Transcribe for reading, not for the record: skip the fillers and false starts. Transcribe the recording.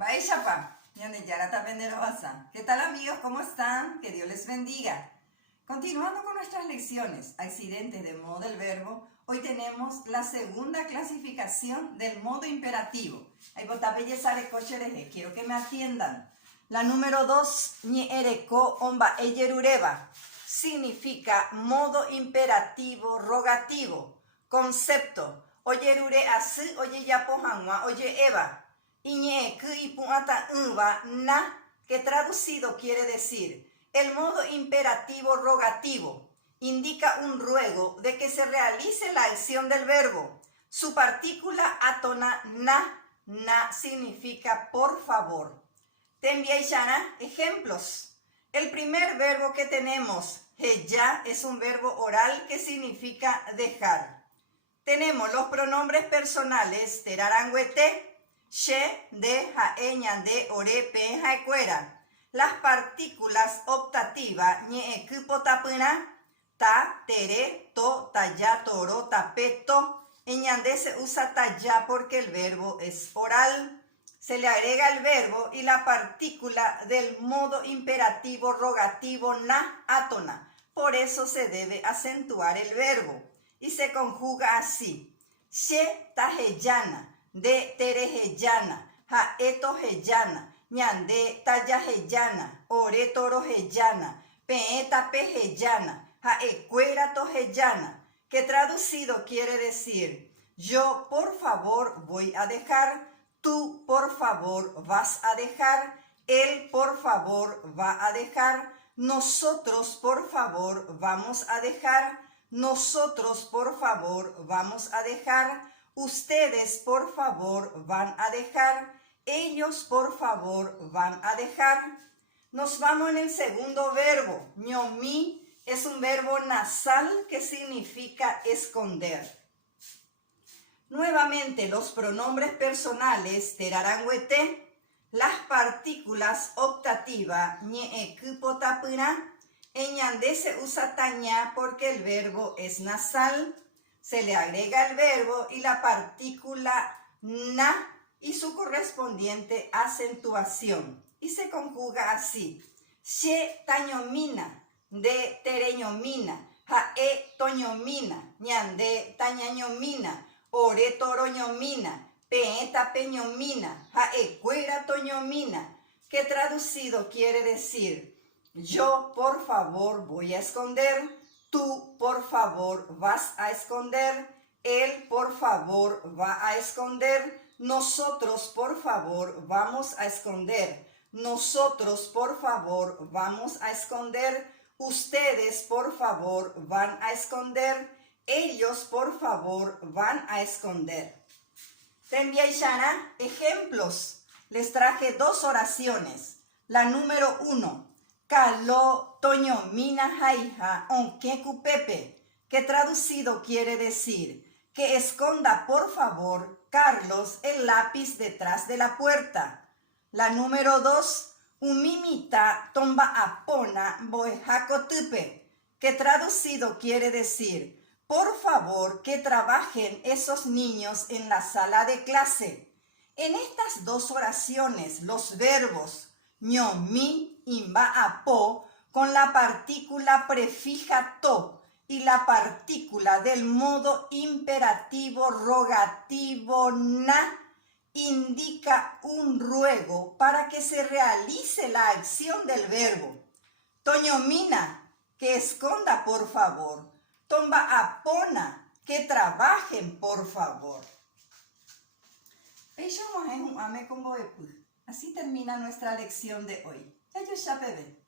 Maishapa, Yaneyarata Penderosa. ¿Qué tal amigos? ¿Cómo están? Que Dios les bendiga. Continuando con nuestras lecciones, accidentes de modo del verbo, hoy tenemos la segunda clasificación del modo imperativo. Quiero que me atiendan. La número 2, ñereko omba eyerureba, significa modo imperativo rogativo. Concepto, oyerure así, oye yapo hanwa, oye eva. Iñeku ipuata uva na, que traducido quiere decir el modo imperativo rogativo. Indica un ruego de que se realice la acción del verbo. Su partícula átona na significa por favor. Tenbiaishana, ejemplos. El primer verbo que tenemos, heya, es un verbo oral que significa dejar. Tenemos los pronombres personales, terarangüete, she, de, jae, ñande, ore, pe, jaecuera. Las partículas optativas, ñe, kupotapuna, ta, tere, to, taya, toro, tape, to. En ñande se usa taya porque el verbo es oral. Se le agrega el verbo y la partícula del modo imperativo rogativo na, átona. Por eso se debe acentuar el verbo. Y se conjuga así. She, tajeyana, de, terejeyana, jaeto heyana, ñande, tayaheyana, ore, toro heyana, peeta, pejeyana, jaecuera, tojeyana, que traducido quiere decir, yo por favor voy a dejar, tú por favor vas a dejar, él por favor va a dejar, nosotros por favor vamos a dejar, nosotros por favor vamos a dejar, ustedes por favor van a dejar, ellos por favor van a dejar. Nos vamos en el segundo verbo. Ñomi es un verbo nasal que significa esconder. Nuevamente los pronombres personales terarangüete, las partículas optativas ñe, kupotapuna, en ñande se usa taña porque el verbo es nasal. Se le agrega el verbo y la partícula na y su correspondiente acentuación. Y se conjuga así. She tañomina, de tereñomina, jae toñomina, ñande tañañomina, ore toroñomina, peeta peñomina, jaecuera toñomina, que traducido quiere decir, yo por favor voy a esconder, tú por favor vas a esconder, él por favor va a esconder, nosotros por favor vamos a esconder, nosotros por favor vamos a esconder, ustedes por favor van a esconder, ellos por favor van a esconder. Tenbiaishana, ejemplos. Les traje dos oraciones. La número 1. Kalo toñomina jaija onkeku pepe, que traducido quiere decir que esconda por favor Carlos el lápiz detrás de la puerta. La número 2. Umimita tomba apona boejacotupe, que traducido quiere decir por favor que trabajen esos niños en la sala de clase. En estas dos oraciones los verbos ñomi, imba, apo, con la partícula prefija to y la partícula del modo imperativo rogativo na, indica un ruego para que se realice la acción del verbo. Toñomina, que esconda por favor. Tomba apona, que trabajen por favor. Así termina nuestra lección de hoy. Ellos ya beben.